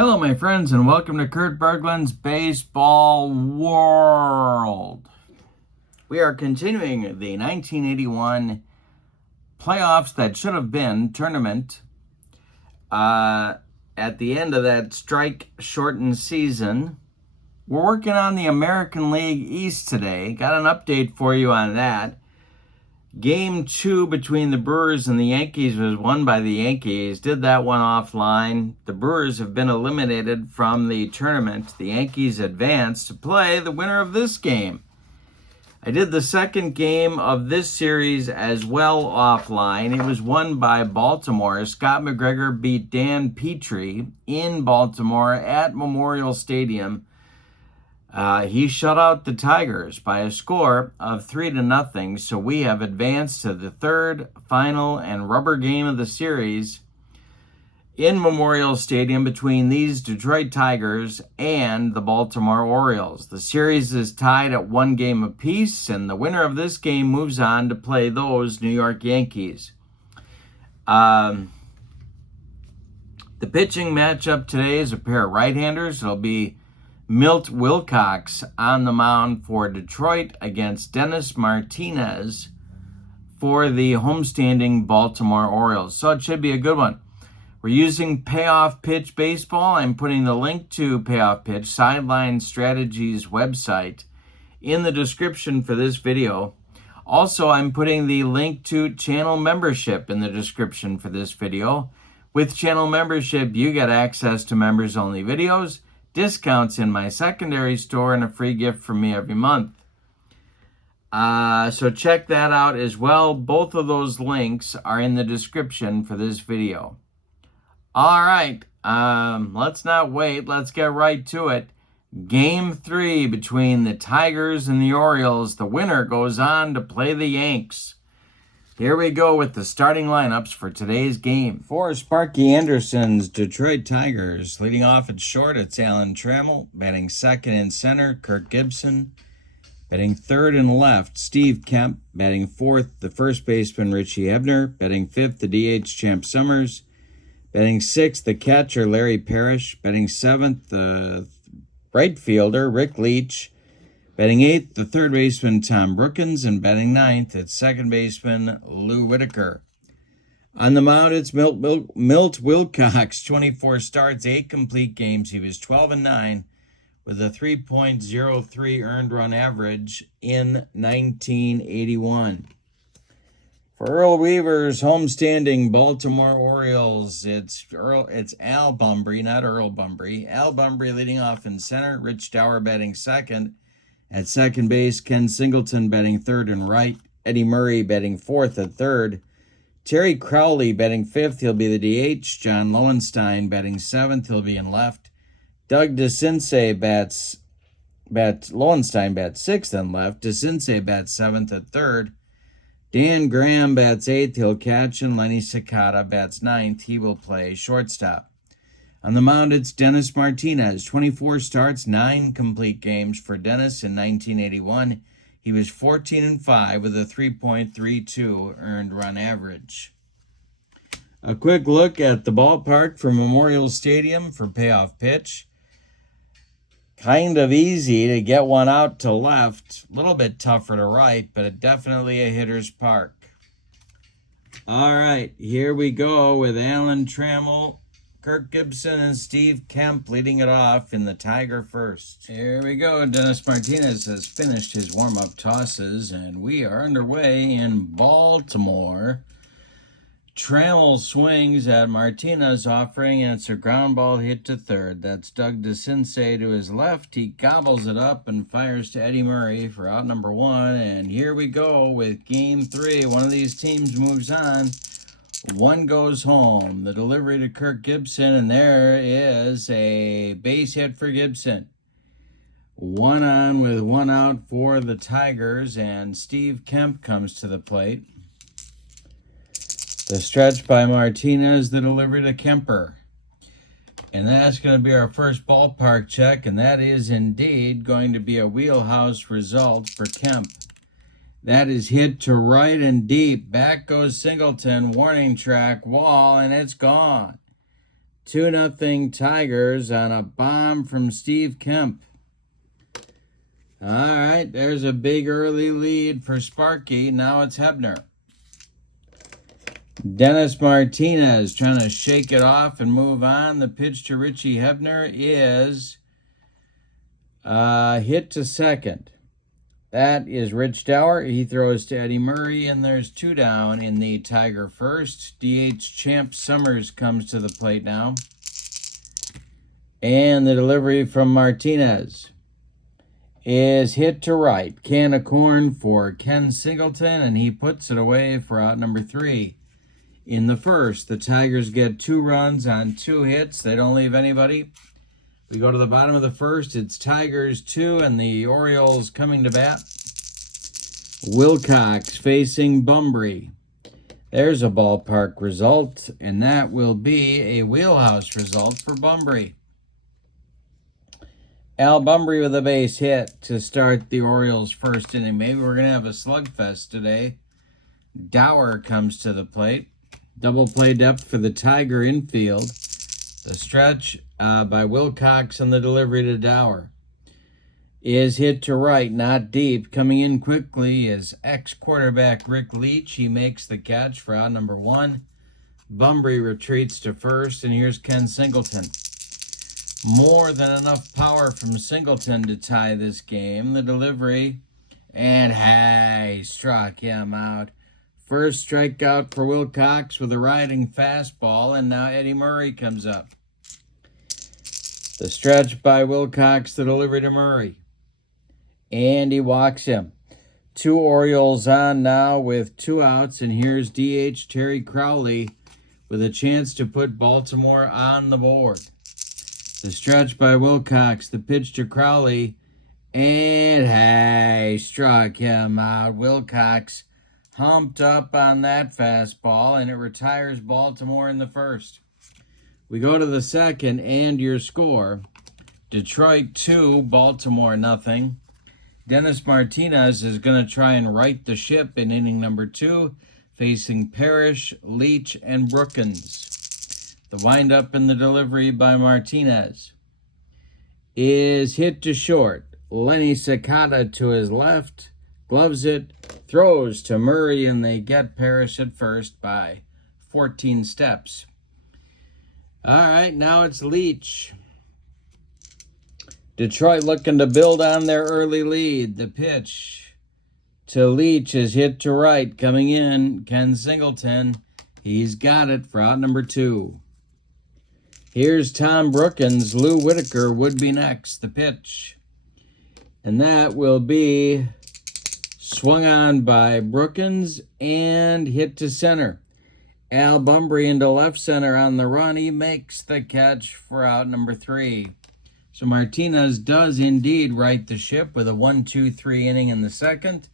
Hello, my friends, and welcome to Kurt Berglund's Baseball World. We are continuing the 1981 playoffs that should have been tournament at the end of that strike-shortened season. We're working on the American League East today. Got an update for you on that. Game 2 between the Brewers and the Yankees was won by the Yankees. Did that one offline. The Brewers have been eliminated from the tournament. The Yankees advanced to play the winner of this game. I did the second game of this series as well offline. It was won by Baltimore. Scott McGregor beat Dan Petrie in Baltimore at Memorial Stadium. He shut out the Tigers by a score of 3-0, so we have advanced to the third, final, and rubber game of the series in Memorial Stadium between these Detroit Tigers and the Baltimore Orioles. The series is tied at 1 game apiece, and the winner of this game moves on to play those New York Yankees. The pitching matchup today is a pair of right-handers. It'll be Milt Wilcox on the mound for Detroit against D.Martinez for the homestanding Baltimore Orioles. So it should be a good one. We're using Payoff Pitch Baseball. I'm putting the link to Payoff Pitch, Sideline Strategies website, in the description for this video. Also, I'm putting the link to channel membership in the description for this video. With channel membership, you get access to members-only videos, discounts in my secondary store, and a free gift from me every month. So check that out as well. Both of those links are in the description for this video. All right, let's not wait. Let's get right to it. Game 3 between the Tigers and the Orioles. The winner goes on to play the Yanks. Here we go with the starting lineups for today's game. For Sparky Anderson's Detroit Tigers, leading off at short, it's Alan Trammell. Batting second in center, Kirk Gibson. Batting third and left, Steve Kemp. Batting fourth, the first baseman, Richie Ebner. Batting fifth, the DH, Champ Summers. Batting sixth, the catcher, Larry Parrish. Batting seventh, the right fielder, Rick Leach. Batting eighth, the third baseman, Tom Brookins, and batting ninth, it's second baseman, Lou Whitaker. On the mound, it's Milt Wilcox, 24 starts, 8 complete games. He was 12-9 with a 3.03 earned run average in 1981. For Earl Weaver's homestanding Baltimore Orioles, it's Al Bumbry, not Earl Bumbry. Al Bumbry leading off in center, Rich Dower batting second. At second base, Ken Singleton batting third and right. Eddie Murray batting fourth at third. Terry Crowley batting fifth. He'll be the DH. John Lowenstein batting seventh. He'll be in left. Doug DeCinces Lowenstein bats sixth and left. DeCinces bats seventh at third. Dan Graham bats eighth. He'll catch. And Lenny Cicada bats ninth. He will play shortstop. On the mound, it's D.Martinez, 24 starts, 9 complete games for Dennis in 1981. He was 14-5 with a 3.32 earned run average. A quick look at the ballpark for Memorial Stadium for Payoff Pitch. Kind of easy to get one out to left. A little bit tougher to right, but definitely a hitter's park. All right, here we go with Alan Trammell, Kirk Gibson, and Steve Kemp leading it off in the Tiger first. Here we go. D.Martinez has finished his warm-up tosses, and we are underway in Baltimore. Trammell swings at Martinez offering, and it's a ground ball hit to third. That's Doug DeCinces to his left. He gobbles it up and fires to Eddie Murray for out number 1. And here we go with game 3. One of these teams moves on. One goes home. The delivery to Kirk Gibson, and there is a base hit for Gibson. 1 on with 1 out for the Tigers, and Steve Kemp comes to the plate. The stretch by Martinez, the delivery to Kemper. And that's going to be our first ballpark check, and that is indeed going to be a wheelhouse result for Kemp. That is hit to right and deep. Back goes Singleton. Warning track, wall, and it's gone. 2-0 Tigers on a bomb from Steve Kemp. All right, there's a big early lead for Sparky. Now it's Hebner. D.Martinez trying to shake it off and move on. The pitch to Richie Hebner is hit to second. That is Rich Dower. He throws to Eddie Murray, and there's 2 down in the Tiger first. DH Champ Summers comes to the plate now. And the delivery from Martinez is hit to right. Can of corn for Ken Singleton, and he puts it away for out number 3. In the first, the Tigers get 2 runs on 2 hits. They don't leave anybody. We go to the bottom of the first. It's Tigers 2 and the Orioles coming to bat. Wilcox facing Bunbury. There's a ballpark result, and that will be a wheelhouse result for Bunbury. Al Bunbury with a base hit to start the Orioles' first inning. Maybe we're going to have a slugfest today. Dower comes to the plate. Double play depth for the Tiger infield. The stretch by Wilcox and the delivery to Dower is hit to right, not deep. Coming in quickly is ex-quarterback Rick Leach. He makes the catch for out number 1. Bunbury retreats to first, and here's Ken Singleton. More than enough power from Singleton to tie this game. The delivery, and hey, struck him out. First strikeout for Wilcox with a riding fastball, and now Eddie Murray comes up. The stretch by Wilcox, the delivery to Murray. And he walks him. 2 Orioles on now with 2 outs, and here's DH Terry Crowley with a chance to put Baltimore on the board. The stretch by Wilcox, the pitch to Crowley, and hey, struck him out. Wilcox humped up on that fastball, and it retires Baltimore in the first. We go to the second, and your score, Detroit 2, Baltimore nothing. Dennis Martinez is going to try and right the ship in inning number 2, facing Parrish, Leach, and Brookins. The windup and the delivery by Martinez is hit to short. Lenny Cicada to his left, gloves it, throws to Murray, and they get Parrish at first by 14 steps. All right, now it's Leach. Detroit looking to build on their early lead. The pitch to Leach is hit to right. Coming in, Ken Singleton. He's got it for out number 2. Here's Tom Brookins. Lou Whitaker would be next. The pitch. And that will be swung on by Brookins and hit to center. Al Bunbury into left center on the run. He makes the catch for out number 3. So Martinez does indeed right the ship with a 1-2-3 inning in the second.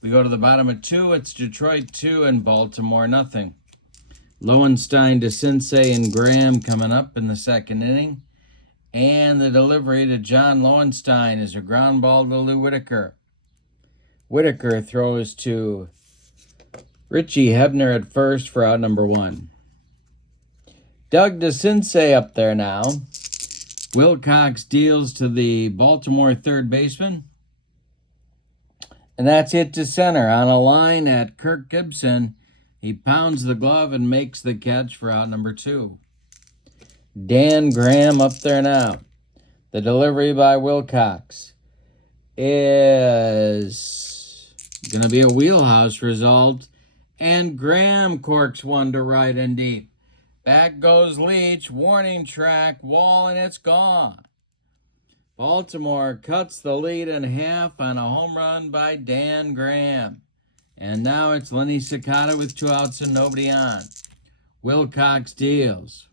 We go to the bottom of 2. It's Detroit 2 and Baltimore nothing. Lowenstein to Sensei and Graham coming up in the second inning. And the delivery to John Lowenstein is a ground ball to Lou Whitaker. Whitaker throws to Richie Hebner at first for out number 1. Doug DeCinces up there now. Wilcox deals to the Baltimore third baseman. And that's hit to center on a line at Kirk Gibson. He pounds the glove and makes the catch for out number 2. Dan Graham up there now. The delivery by Wilcox is going to be a wheelhouse result. And Graham corks one to right and deep. Back goes Leach, warning track, wall, and it's gone. Baltimore cuts the lead in half on a home run by Dan Graham. And now it's Lenny Cicada with 2 outs and nobody on. Wilcox deals.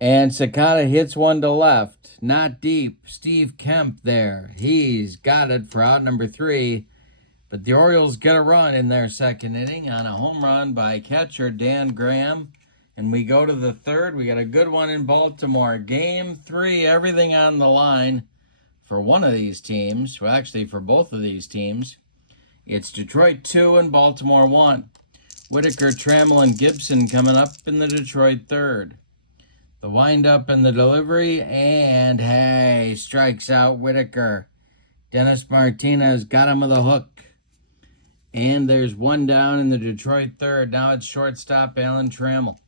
And Cicada hits one to left. Not deep. Steve Kemp there. He's got it for out number 3. But the Orioles get a run in their second inning on a home run by catcher Dan Graham. And we go to the third. We got a good one in Baltimore. Game 3, everything on the line for one of these teams. Well, actually, for both of these teams. It's Detroit 2 and Baltimore 1. Whitaker, Trammell, and Gibson coming up in the Detroit third. The windup and the delivery, and hey, strikes out Whitaker. Dennis Martinez got him with a hook. And there's one down in the Detroit third. Now it's shortstop Alan Trammell.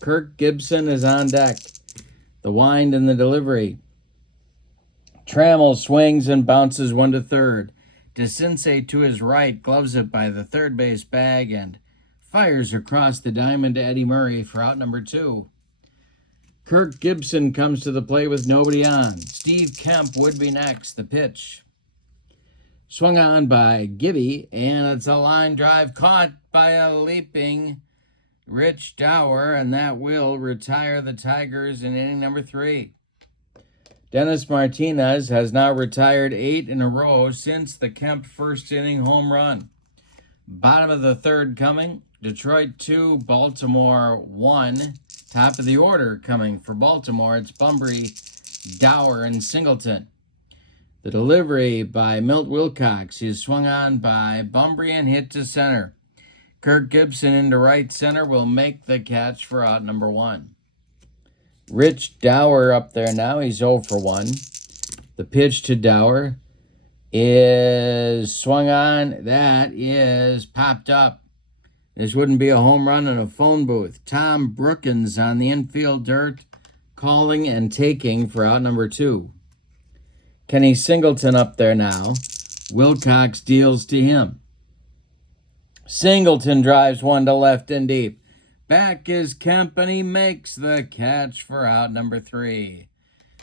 Kirk Gibson is on deck. The wind and the delivery. Trammell swings and bounces one to third. DeCinces to his right gloves it by the third base bag and fires across the diamond to Eddie Murray for out number 2. Kirk Gibson comes to the plate with nobody on. Steve Kemp would be next. The pitch. Swung on by Gibby, and it's a line drive caught by a leaping Rich Dower, and that will retire the Tigers in inning number 3. Dennis Martinez has now retired 8 in a row since the Kemp first inning home run. Bottom of the third coming. Detroit 2, Baltimore 1. Top of the order coming for Baltimore. It's Bunbury, Dower, and Singleton. The delivery by Milt Wilcox. He is swung on by Bunbury and hit to center. Kirk Gibson into right center will make the catch for out number 1. Rich Dower up there now. He's 0 for 1. The pitch to Dower is swung on. That is popped up. This wouldn't be a home run in a phone booth. Tom Brookins on the infield dirt, calling and taking for out number 2. Kenny Singleton up there now. Wilcox deals to him. Singleton drives one to left and deep. Back is Kemp, and he makes the catch for out number 3.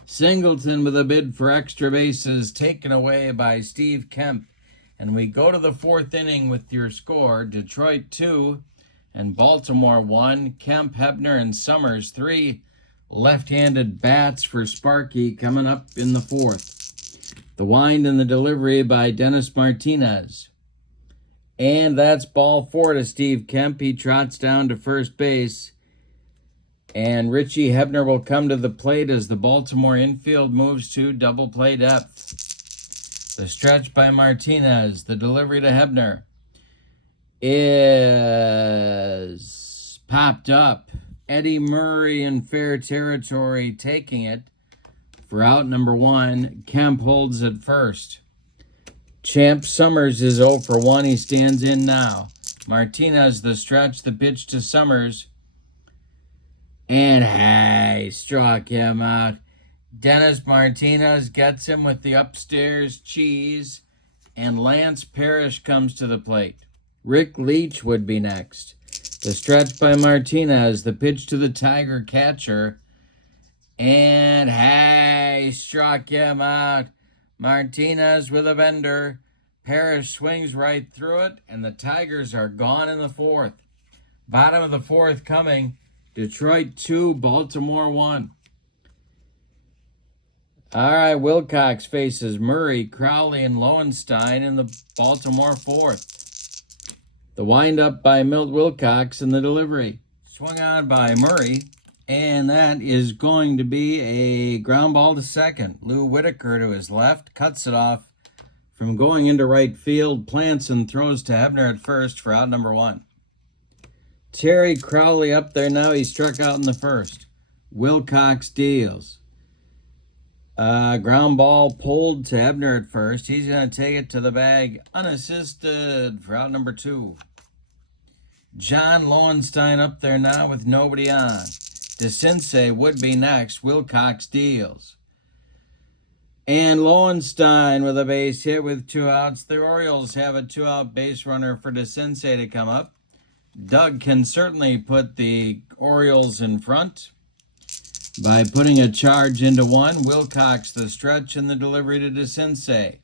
Singleton with a bid for extra bases taken away by Steve Kemp. And we go to the 4th inning with your score. Detroit 2 and Baltimore 1. Kemp, Hebner, and Summers 3. Left-handed bats for Sparky coming up in the 4th. The wind and the delivery by Dennis Martinez. And that's ball 4 to Steve Kemp. He trots down to first base. And Richie Hebner will come to the plate as the Baltimore infield moves to double play depth. The stretch by Martinez. The delivery to Hebner is popped up. Eddie Murray in fair territory taking it for out number 1. Kemp holds at first. Champ Summers is 0 for 1. He stands in now. Martinez, the stretch, the pitch to Summers. And hey, struck him out. Dennis Martinez gets him with the upstairs cheese. And Lance Parrish comes to the plate. Rick Leach would be next. The stretch by Martinez. The pitch to the Tiger catcher. And hey, struck him out. Martinez with a bender. Parrish swings right through it, and the Tigers are gone in the 4th. Bottom of the 4th coming. Detroit 2, Baltimore 1. All right, Wilcox faces Murray, Crowley, and Lowenstein in the Baltimore 4th. The windup by Milt Wilcox and the delivery. Swung on by Murray. And that is going to be a ground ball to second. Lou Whitaker to his left, cuts it off from going into right field, plants and throws to Hebner at first for out number 1. Terry Crowley up there now. He struck out in the 1st. Wilcox deals. Ground ball pulled to Hebner at first. He's going to take it to the bag unassisted for out number 2. John Lowenstein up there now with nobody on. DeCinces would be next. Wilcox deals. And Lowenstein with a base hit with 2 outs. The Orioles have a 2-out base runner for DeCinces to come up. Doug can certainly put the Orioles in front by putting a charge into 1. Wilcox the stretch and the delivery to DeCinces.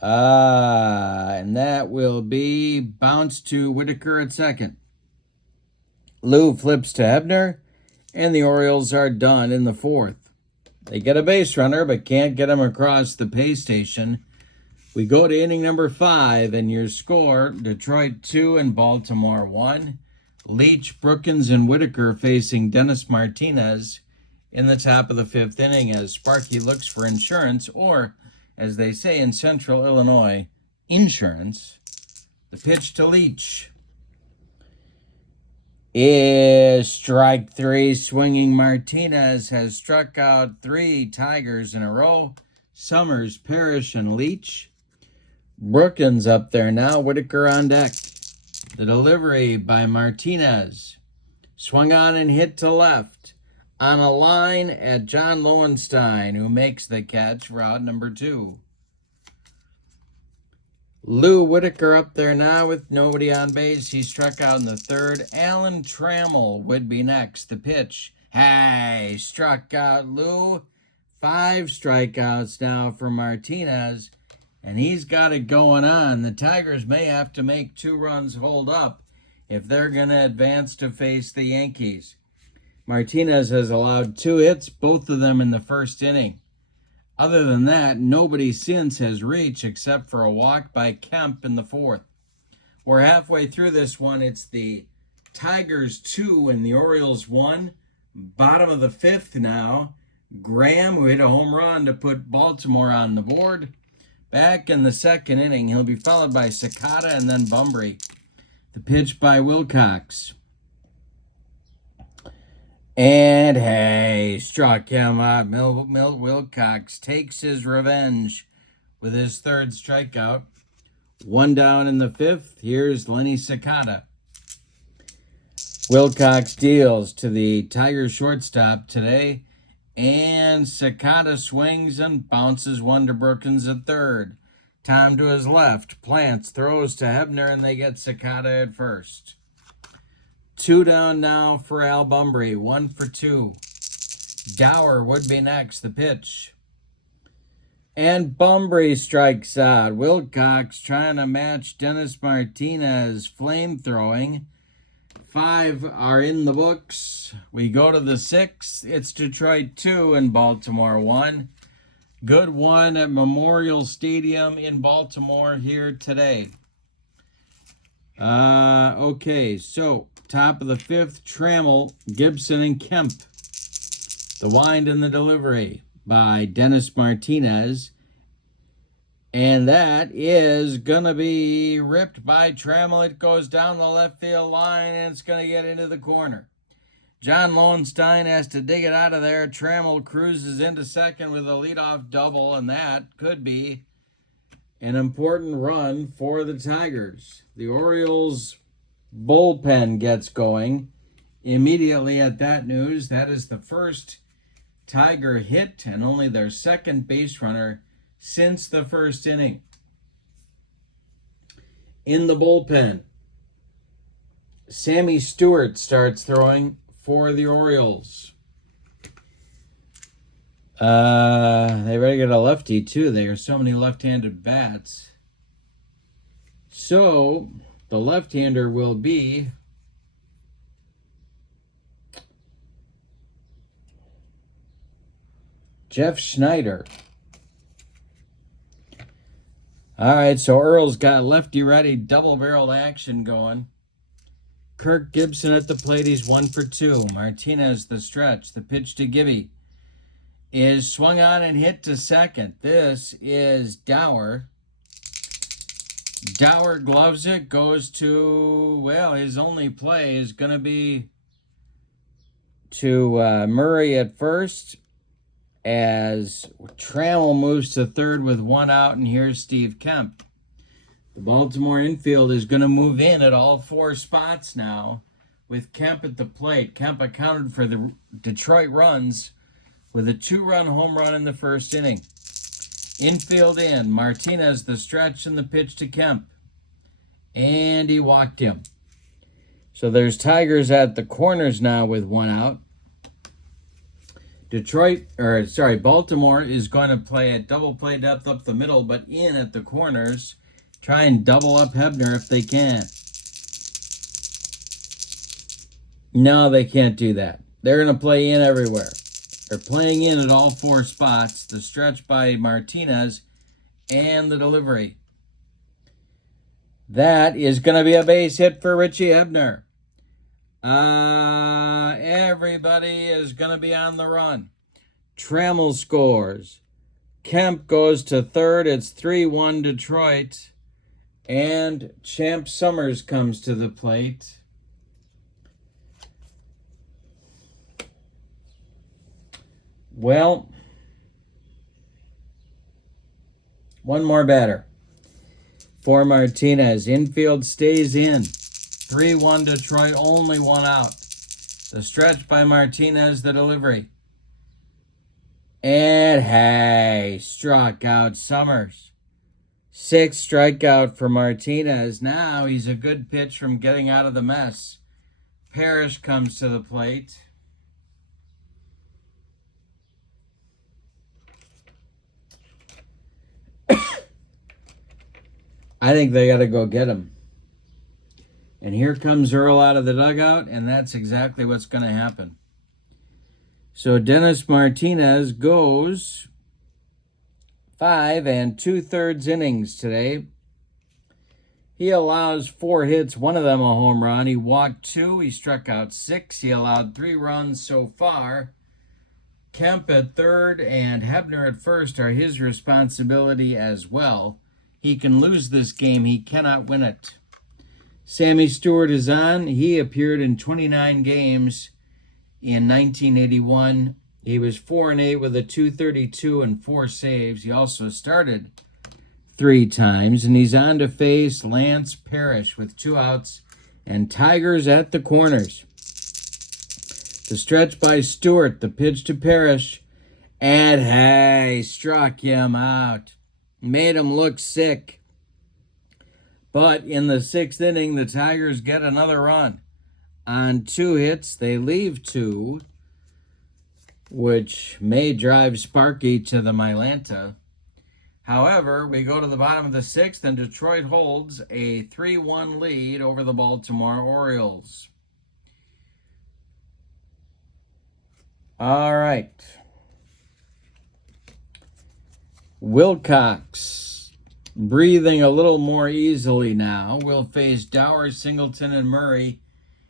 And that will be bounced to Whitaker at second. Lou flips to Hebner, and the Orioles are done in the 4th. They get a base runner, but can't get him across the pay station. We go to inning number 5, and your score, Detroit 2 and Baltimore 1. Leach, Brookins, and Whitaker facing Dennis Martinez in the top of the 5th inning as Sparky looks for insurance, or, as they say in Central Illinois, insurance. The pitch to Leach. is strike three. Swinging Martinez has struck out 3 Tigers in a row. Summers, Parrish, and Leach. Brookins up there now. Whitaker on deck. The delivery by Martinez. Swung on and hit to left. On a line at John Lowenstein, who makes the catch for out number 2. Lou Whitaker up there now with nobody on base. He struck out in the 3rd. Alan Trammell would be next. The pitch. Hey, struck out Lou. 5 strikeouts now for Martinez, and he's got it going on. The Tigers may have to make 2 runs hold up if they're going to advance to face the Yankees. Martinez has allowed 2 hits, both of them in the 1st inning. Other than that, nobody since has reached except for a walk by Kemp in the 4th. We're halfway through this one. It's the Tigers 2 and the Orioles 1. Bottom of the 5th now. Graham, who hit a home run to put Baltimore on the board. Back in the 2nd inning, he'll be followed by Sakata and then Bumbry. The pitch by Wilcox. And hey, struck him out. Wilcox takes his revenge with his 3rd strikeout. 1 down in the 5th. Here's Lenny Sakata. Wilcox deals to the Tigers shortstop today. And Sakata swings and bounces 1 to Brookins at 3rd. Tom to his left. Plants throws to Hebner, and they get Sakata at 1st. 2 down now for Al Bumbry. 1 for 2. Dower would be next. The pitch. And Bumbry strikes out. Wilcox trying to match Dennis Martinez flame-throwing. 5 are in the books. We go to the 6th. It's Detroit 2 and Baltimore 1. Good one at Memorial Stadium in Baltimore here today. Okay, so top of the 5th, Trammell, Gibson, and Kemp. The wind and the delivery by Dennis Martinez. And that is going to be ripped by Trammell. It goes down the left field line, and it's going to get into the corner. John Lowenstein has to dig it out of there. Trammell cruises into 2nd with a leadoff double, and that could be an important run for the Tigers. The Orioles bullpen gets going immediately at that news. That is the first Tiger hit and only their 2nd base runner since the 1st inning. In the bullpen, Sammy Stewart starts throwing for the Orioles. They better get a lefty too. There are so many left-handed bats. So the left-hander will be Jeff Schneider. All right, so Earl's got lefty-righty double-barreled action going. Kirk Gibson at the plate. He's 1 for 2. Martinez the stretch. The pitch to Gibby is swung on and hit to 2nd. This is Dower. Dower gloves it, goes to, well, his only play is going to be to Murray at 1st as Trammell moves to 3rd with 1 out, and here's Steve Kemp. The Baltimore infield is going to move in at all 4 spots now with Kemp at the plate. Kemp accounted for the Detroit runs with a 2-run home run in the 1st inning. Infield in, Martinez the stretch and the pitch to Kemp. And he walked him. So there's Tigers at the corners now with 1 out. Baltimore is going to play at double play depth up the middle, but in at the corners. Try and double up Hebner if they can. No, they can't do that. They're going to play in everywhere. They're playing in at all 4 spots. The stretch by Martinez and the delivery. That is going to be a base hit for Richie Hebner. Everybody is going to be on the run. Trammell scores. Kemp goes to 3rd. It's 3-1 Detroit. And Champ Summers comes to the plate. Well, one more batter for Martinez. Infield stays in. 3-1 Detroit, only one out. The stretch by Martinez, the delivery. And hey, struck out Summers. 6th strikeout for Martinez. Now he's a good pitch from getting out of the mess. Parrish comes to the plate. I think they got to go get him. And here comes Earl out of the dugout, and that's exactly what's going to happen. So Dennis Martinez goes 5 2/3 innings today. He allows 4 hits, one of them a home run. He walked 2, he struck out 6. He allowed 3 runs so far. Kemp at third and Hebner at first are his responsibility as well. He can lose this game, he cannot win it. Sammy Stewart is on. He appeared in 29 games in 1981. He was 4-8 with a .232 and 4 saves. He also started 3 times, and he's on to face Lance Parrish with 2 outs and Tigers at the corners. The stretch by Stewart, the pitch to Parrish, and hey, struck him out. Made him look sick. But in the 6th inning, the Tigers get another run. On 2 hits, they leave 2, which may drive Sparky to the Mylanta. However, we go to the bottom of the 6th, and Detroit holds a 3-1 lead over the Baltimore Orioles. All right. Wilcox, breathing a little more easily now, will face Dower, Singleton, and Murray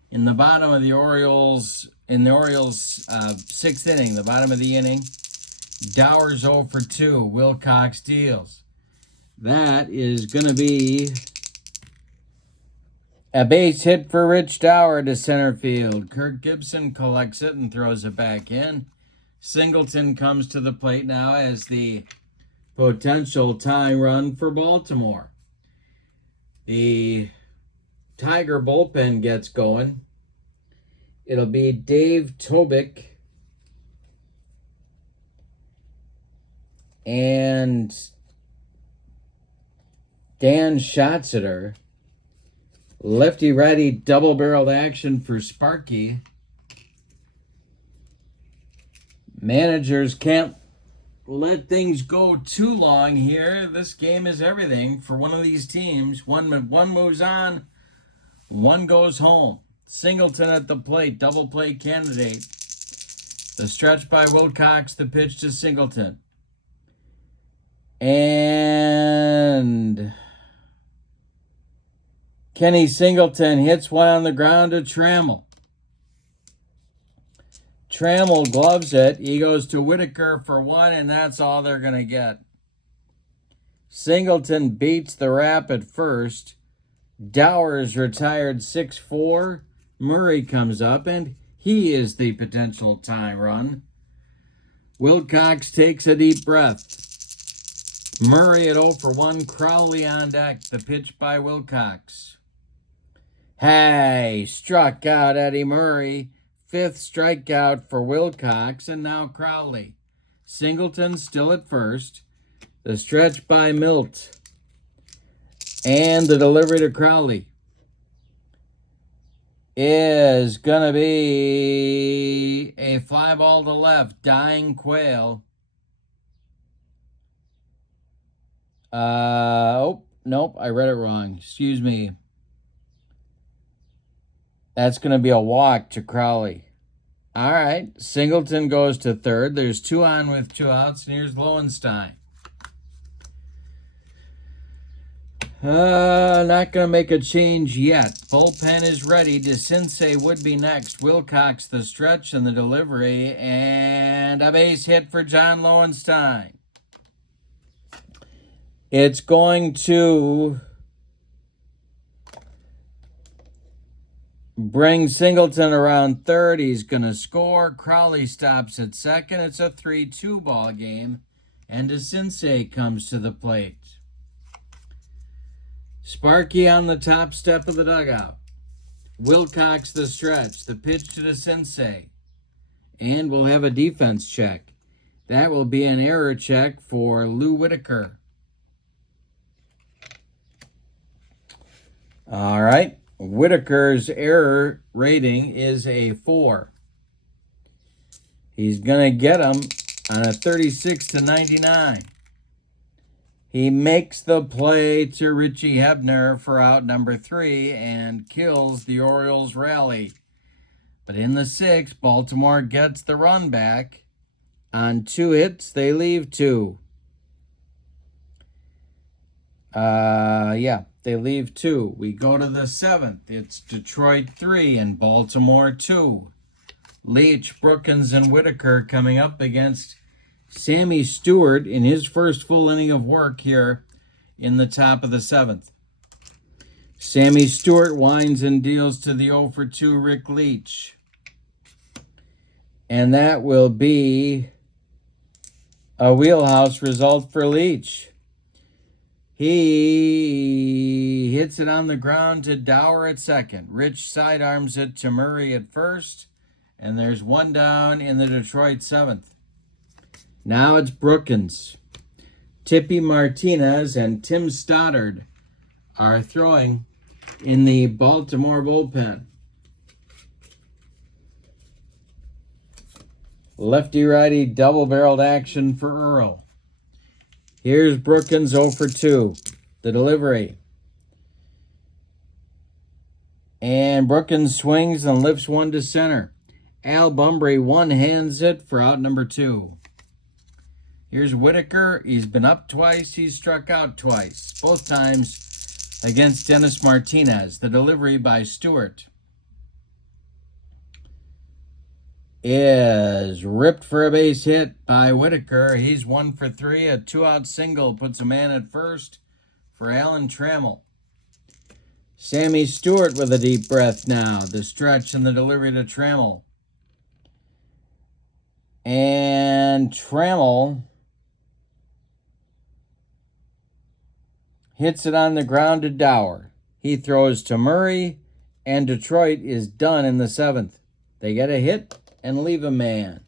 in the bottom of the Orioles, in the Orioles' 6th inning, the bottom of the inning. Dower's 0 for 2. Wilcox deals. That is going to be a base hit for Rich Dower to center field. Kirk Gibson collects it and throws it back in. Singleton comes to the plate now as the potential tying run for Baltimore. The Tiger bullpen gets going. It'll be Dave Tobick and Dan Schatzeder. Lefty-righty double-barreled action for Sparky. Managers can't let things go too long here. This game is everything for one of these teams. One moves on, one goes home. Singleton at the plate, double play candidate. The stretch by Wilcox, the pitch to Singleton. And Kenny Singleton hits one on the ground to Trammell. Trammell gloves it. He goes to Whitaker for 1, and that's all they're going to get. Singleton beats the rap at first. Dower's retired 6-4. Murray comes up, and he is the potential tying run. Wilcox takes a deep breath. Murray at 0 for 1. Crowley on deck. The pitch by Wilcox. Hey, struck out Eddie Murray. 5th strikeout for Wilcox, and now Crowley. Singleton still at first. The stretch by Milt. And the delivery to Crowley is going to be a fly ball to left. Dying Quail. Oh, nope, I read it wrong. Excuse me. That's going to be a walk to Crowley. All right, Singleton goes to third. There's 2 on with 2 outs, and here's Lowenstein. Not going to make a change yet. Bullpen is ready. DeCinces would be next. Wilcox the stretch and the delivery, and a base hit for John Lowenstein. It's going to brings Singleton around third. He's going to score. Crowley stops at second. It's a 3-2 ball game. And DeCinces comes to the plate. Sparky on the top step of the dugout. Wilcox the stretch. The pitch to DeCinces. And we'll have a defense check. That will be an error check for Lou Whitaker. All right. Whitaker's error rating is a 4. He's going to get him on a 36-99. He makes the play to Richie Hebner for out number 3 and kills the Orioles rally. But in the 6th, Baltimore gets the run back. On 2 hits, they leave 2. They leave 2. We go to the 7th. It's Detroit 3 and Baltimore 2. Leach, Brookins, and Whitaker coming up against Sammy Stewart in his first full inning of work here in the top of the 7th. Sammy Stewart winds and deals to the 0-for-2 Rick Leach. And that will be a wheelhouse result for Leach. He hits it on the ground to Dower at second. Rich sidearms it to Murray at first. And there's one down in the Detroit 7th. Now it's Brookins. D.Martinez and Tim Stoddard are throwing in the Baltimore bullpen. Lefty-righty double-barreled action for Earl. Here's Brookins 0-for-2. The delivery. And Brookins swings and lifts one to center. Al Bumbry one-hands it for out number 2. Here's Whitaker. He's been up twice. He's struck out twice. Both times against Dennis Martinez. The delivery by Stewart is ripped for a base hit by Whitaker. He's 1-for-3. A 2-out single puts a man at first for Alan Trammell. Sammy Stewart with a deep breath now. The stretch and the delivery to Trammell. And Trammell hits it on the ground to Dower. He throws to Murray, and Detroit is done in the 7th. They get a hit and leave a man.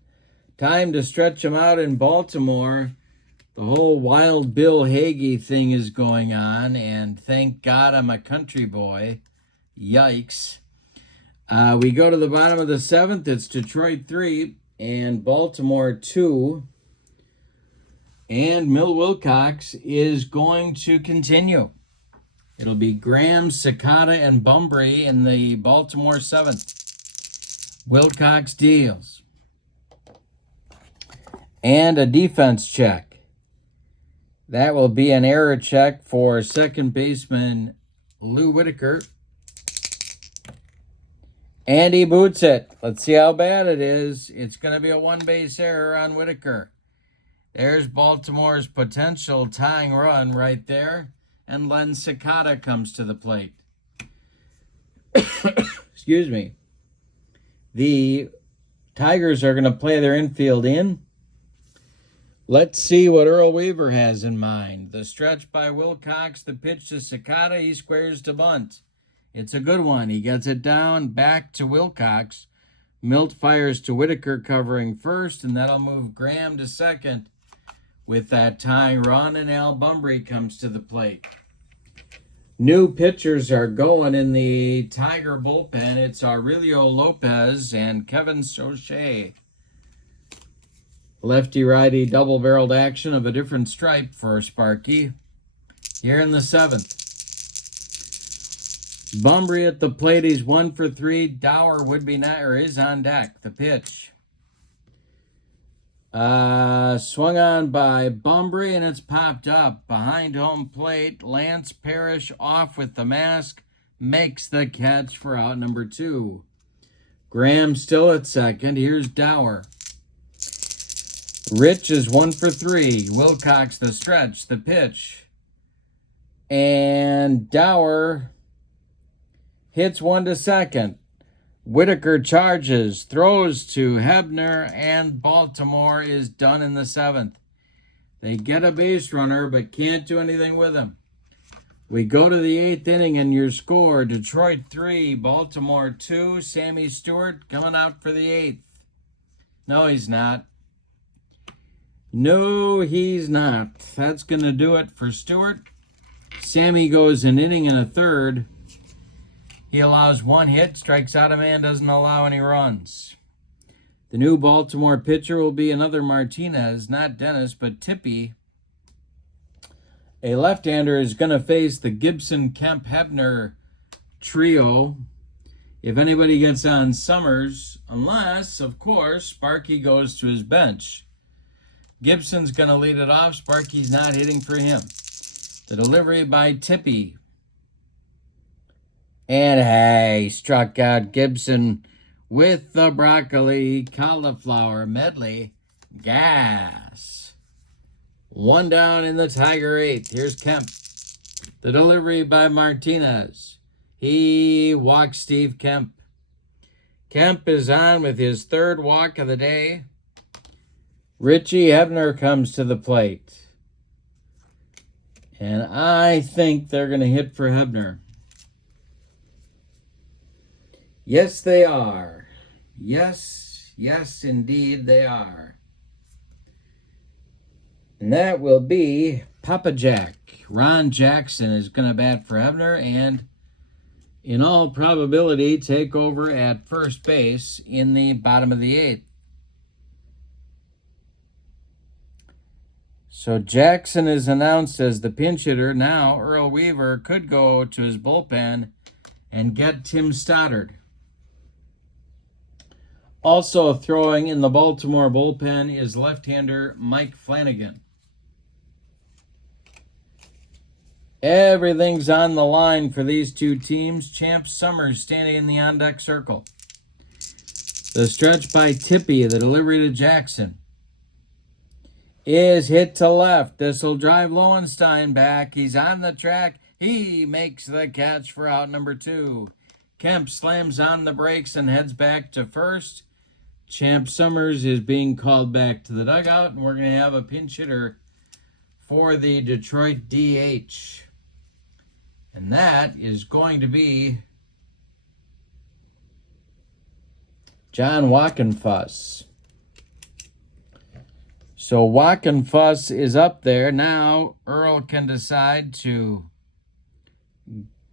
Time to stretch him out in Baltimore. The whole Wild Bill Hagee thing is going on, and thank God I'm a country boy. Yikes. We go to the bottom of the 7th. It's Detroit 3 and Baltimore 2. And Mill Wilcox is going to continue. It'll be Graham, Cicada, and Bumbry in the Baltimore 7th. Wilcox deals. And a defense check. That will be an error check for second baseman Lou Whitaker. And he boots it. Let's see how bad it is. It's going to be a one-base error on Whitaker. There's Baltimore's potential tying run right there. And Len Cicada comes to the plate. Excuse me. The Tigers are going to play their infield in. Let's see what Earl Weaver has in mind. The stretch by Wilcox, the pitch to Cicada. He squares to bunt. It's a good one. He gets it down, back to Wilcox. Milt fires to Whitaker covering first, and that'll move Graham to second with that tying run, and Al Bumbry comes to the plate. New pitchers are going in the Tiger bullpen. It's Aurelio Lopez and Kevin Soche. Lefty-righty double-barreled action of a different stripe for Sparky. Here in the 7th. Bumbry at the plate. He's 1-for-3. Dower would be is on deck. The pitch. Swung on by Bumbry, and it's popped up. Behind home plate, Lance Parrish off with the mask. Makes the catch for out number 2. Graham still at second. Here's Dower. Rich is 1-for-3. Wilcox the stretch, the pitch. And Dower hits one to second. Whitaker charges, throws to Hebner, and Baltimore is done in the 7th. They get a base runner, but can't do anything with him. We go to the 8th inning, and your score, Detroit 3, Baltimore 2. Sammy Stewart coming out for the 8th. No, he's not. No, he's not. That's going to do it for Stewart. Sammy goes an inning and a third. He allows 1 hit, strikes out a man, doesn't allow any runs. The new Baltimore pitcher will be another Martinez, not Dennis, but Tippy. A left-hander is going to face the Gibson-Kemp-Hebner trio. If anybody gets on, Summers, unless, of course, Sparky goes to his bench. Gibson's going to lead it off. Sparky's not hitting for him. The delivery by Tippy. And hey, struck out Gibson with the broccoli cauliflower medley. Gas. 1 down in the Tiger 8th. Here's Kemp. The delivery by Martinez. He walks Steve Kemp. Kemp is on with his 3rd walk of the day. Richie Hebner comes to the plate. And I think they're going to hit for Hebner. Yes, they are. Yes, indeed they are. And that will be Papa Jack. Ron Jackson is going to bat for Hebner and, in all probability, take over at first base in the bottom of the 8th. So Jackson is announced as the pinch hitter. Now Earl Weaver could go to his bullpen and get Tim Stoddard. Also throwing in the Baltimore bullpen is left-hander Mike Flanagan. Everything's on the line for these two teams. Champ Summers standing in the on-deck circle. The stretch by Tippy, the delivery to Jackson, is hit to left. This will drive Lowenstein back. He's on the track. He makes the catch for out number 2. Kemp slams on the brakes and heads back to first. Champ Summers is being called back to the dugout, and we're going to have a pinch hitter for the Detroit DH. And that is going to be John Wockenfuss. So Wockenfuss is up there. Now Earl can decide to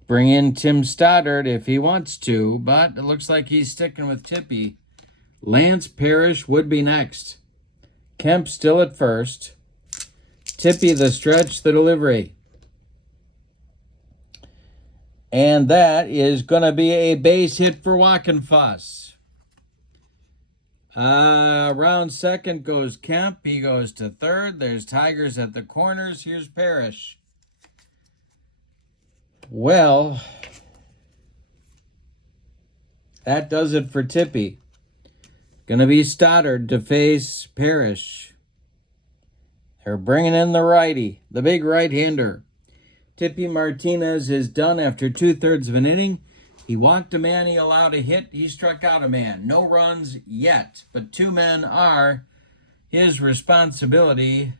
bring in Tim Stoddard if he wants to, but it looks like he's sticking with Tippy. Lance Parrish would be next. Kemp still at first. Tippy the stretch, the delivery. And that is going to be a base hit for Wockenfuss. Around second goes Kemp. He goes to third. There's Tigers at the corners. Here's Parrish. Well, that does it for Tippy. Going to be Stoddard to face Parrish. They're bringing in the righty, the big right-hander. Tippy Martinez is done after 2/3 of an inning. He walked a man, he allowed a hit, he struck out a man. No runs yet, but 2 men are his responsibility.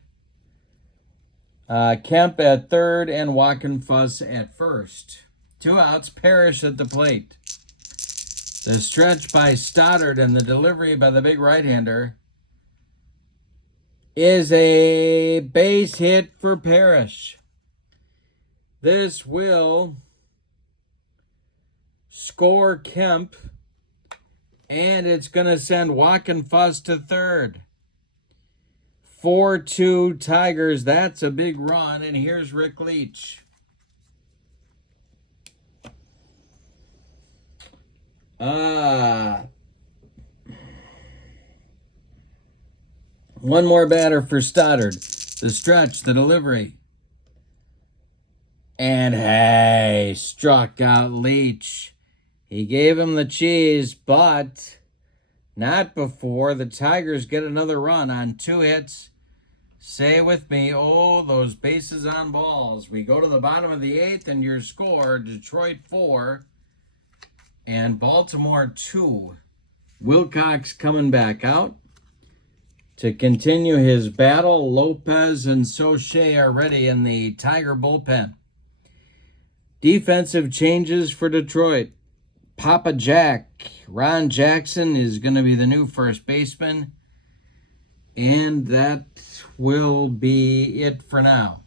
Kemp at third and Wockenfuss at first. 2 outs, Parrish at the plate. The stretch by Stoddard and the delivery by the big right-hander is a base hit for Parrish. This will score Kemp, and it's going to send Wockenfuss to third. 4-2 Tigers. That's a big run, and here's Rick Leach. One more batter for Stoddard. The stretch, the delivery. And hey, struck out Leach. He gave him the cheese, but not before the Tigers get another run on 2 hits. Say with me, oh, those bases on balls. We go to the bottom of the 8th, and your score, Detroit 4 and Baltimore 2. Wilcox coming back out to continue his battle. Lopez and Soche are ready in the Tiger bullpen. Defensive changes for Detroit. Papa Jack, Ron Jackson, is going to be the new first baseman. And that will be it for now.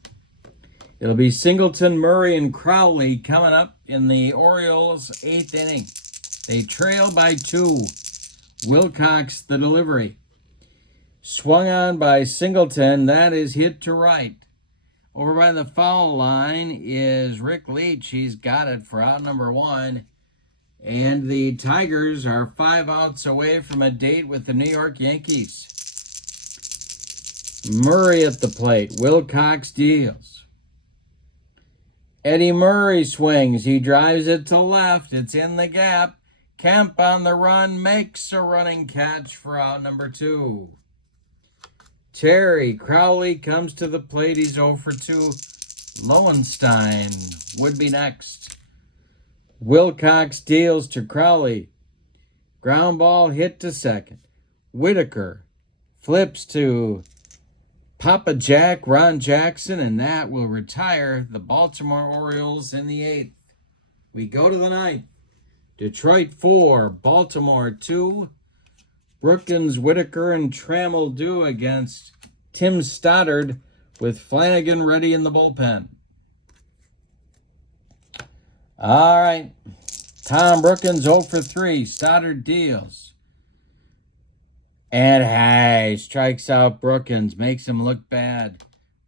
It'll be Singleton, Murray, and Crowley coming up in the Orioles' 8th inning. They trail by 2. Wilcox the delivery. Swung on by Singleton. That is hit to right. Over by the foul line is Rick Leach. He's got it for out number 1. And the Tigers are 5 outs away from a date with the New York Yankees. Murray at the plate. Wilcox deals. Eddie Murray swings. He drives it to left. It's in the gap. Kemp on the run makes a running catch for out number 2. Terry Crowley comes to the plate. He's 0 for 2. Lowenstein would be next. Wilcox deals to Crowley. Ground ball hit to second. Whitaker flips to Papa Jack, Ron Jackson, and that will retire the Baltimore Orioles in the 8th. We go to the 9th. Detroit 4, Baltimore 2. Brookins, Whitaker, and Trammell do against Tim Stoddard with Flanagan ready in the bullpen. All right. Tom Brookins 0 for 3. Stoddard deals. And strikes out Brookins. Makes him look bad.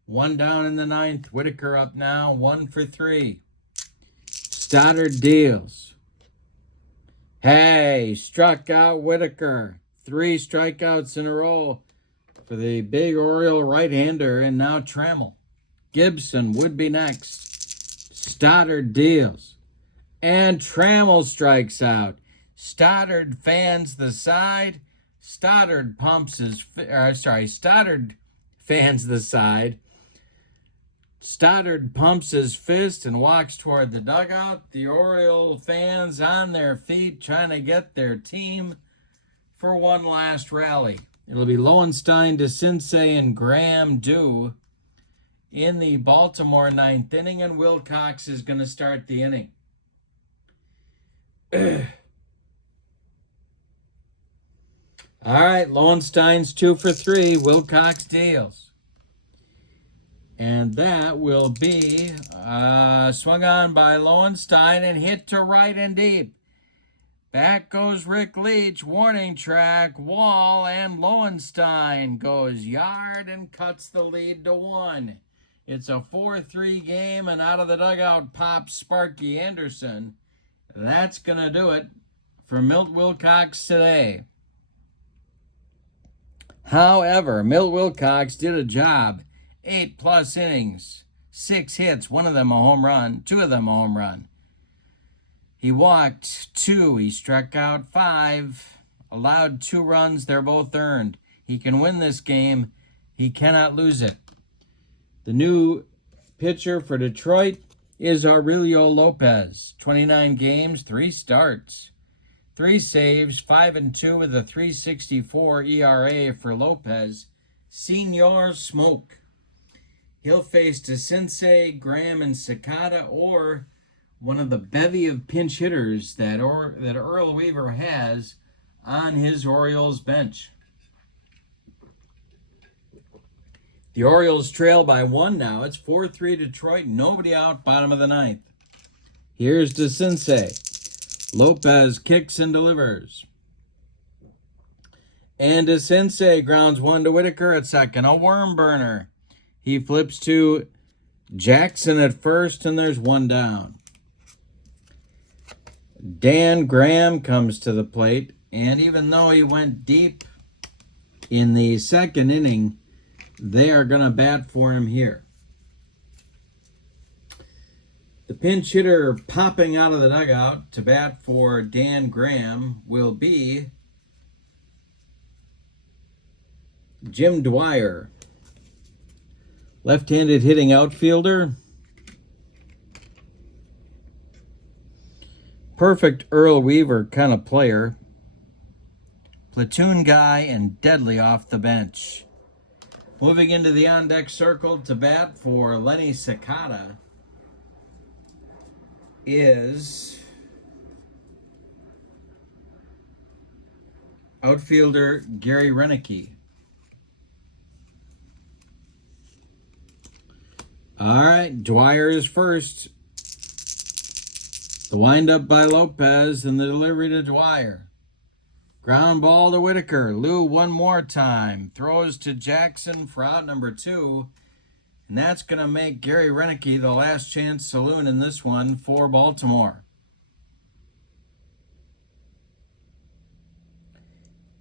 1 down in the 9th. Whitaker up now. 1 for 3. Stoddard deals. Struck out Whitaker. 3 strikeouts in a row for the big Oriole right-hander. And now Trammell. Gibson would be next. Stoddard deals. And Trammell strikes out. Stoddard fans the side. Stoddard fans the side. Stoddard pumps his fist and walks toward the dugout. The Oriole fans on their feet trying to get their team for one last rally. It'll be Lowenstein, DeCinces, and Graham due in the Baltimore 9th inning, and Wilcox is going to start the inning. All right, Lowenstein's 2 for 3. Wilcox deals. And that will be swung on by Lowenstein and hit to right and deep. Back goes Rick Leach, warning track, wall, and Lowenstein goes yard and cuts the lead to 1. It's a 4-3 game, and out of the dugout pops Sparky Anderson. That's going to do it for Milt Wilcox today. However, Milt Wilcox did a job. 8+ innings, 6 hits, 1 of them a home run, 2 of them a home run. He walked 2, he struck out 5, allowed 2 runs, they're both earned. He can win this game, he cannot lose it. The new pitcher for Detroit is Aurelio Lopez. 29 games, 3 starts, 3 saves, 5-2 with a 3.64 ERA for Lopez. Senior smoke. He'll face DeCinces, Graham, and Sakata, or one of the bevy of pinch hitters that Earl Weaver has on his Orioles bench. The Orioles trail by 1 now. It's 4-3 Detroit. Nobody out, bottom of the 9th. Here's DeCinces. Lopez kicks and delivers. And DeCinces grounds 1 to Whitaker at second. A worm burner. He flips to Jackson at first, and there's 1 down. Dan Graham comes to the plate, and even though he went deep in the 2nd inning, they are going to bat for him here. The pinch hitter popping out of the dugout to bat for Dan Graham will be Jim Dwyer. Left-handed hitting outfielder. Perfect Earl Weaver kind of player. Platoon guy and deadly off the bench. Moving into the on-deck circle to bat for Lenny Sakata is outfielder Gary Renicky. All right, Dwyer is first. The windup by Lopez and the delivery to Dwyer. Ground ball to Whitaker. Lou one more time. Throws to Jackson for out number 2. And that's going to make Gary Renicky the last chance saloon in this one for Baltimore.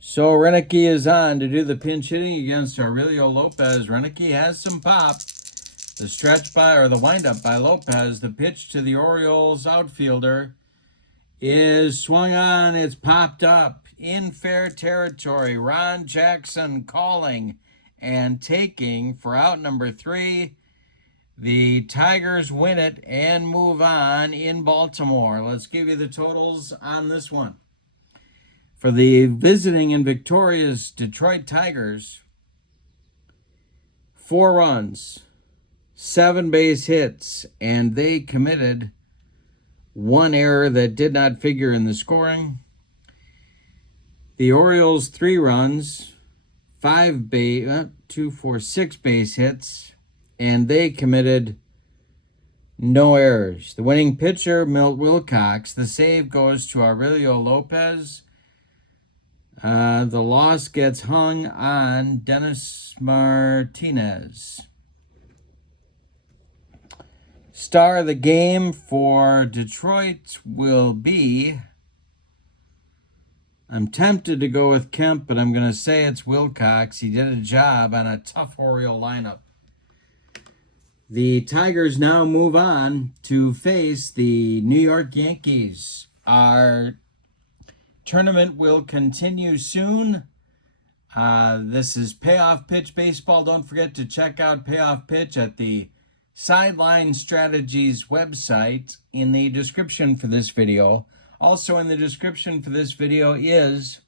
So Renicky is on to do the pinch hitting against Aurelio Lopez. Renicky has some pop. The stretch by, or the windup by Lopez, the pitch to the Orioles outfielder is swung on. It's popped up in fair territory. Ron Jackson calling and taking for out number 3. The Tigers win it and move on in Baltimore. Let's give you the totals on this one. For the visiting and victorious Detroit Tigers, 4 runs, 7 base hits, and they committed 1 error that did not figure in the scoring. The Orioles, 3 runs, 6 base hits, and they committed no errors. The winning pitcher, Milt Wilcox. The save goes to Aurelio Lopez. The loss gets hung on D.Martinez. Star of the game for Detroit will be, I'm tempted to go with Kemp, but I'm going to say it's Wilcox. He did a job on a tough Oriole lineup. The Tigers now move on to face the New York Yankees. Our tournament will continue soon. This is Payoff Pitch Baseball. Don't forget to check out Payoff Pitch at the Sideline Strategies website in the description for this video. Also in the description for this video is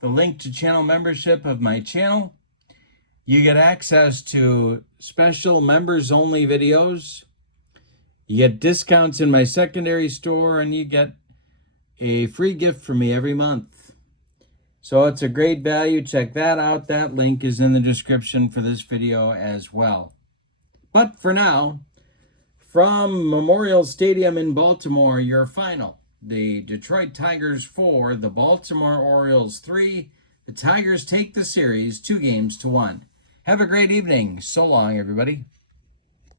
the link to channel membership of my channel. You get access to special members-only videos. You get discounts in my secondary store, and you get a free gift from me every month. So it's a great value. Check that out. That link is in the description for this video as well. But for now, from Memorial Stadium in Baltimore, your final. The Detroit Tigers 4, the Baltimore Orioles 3. The Tigers take the series 2-1. Have a great evening. So long, everybody.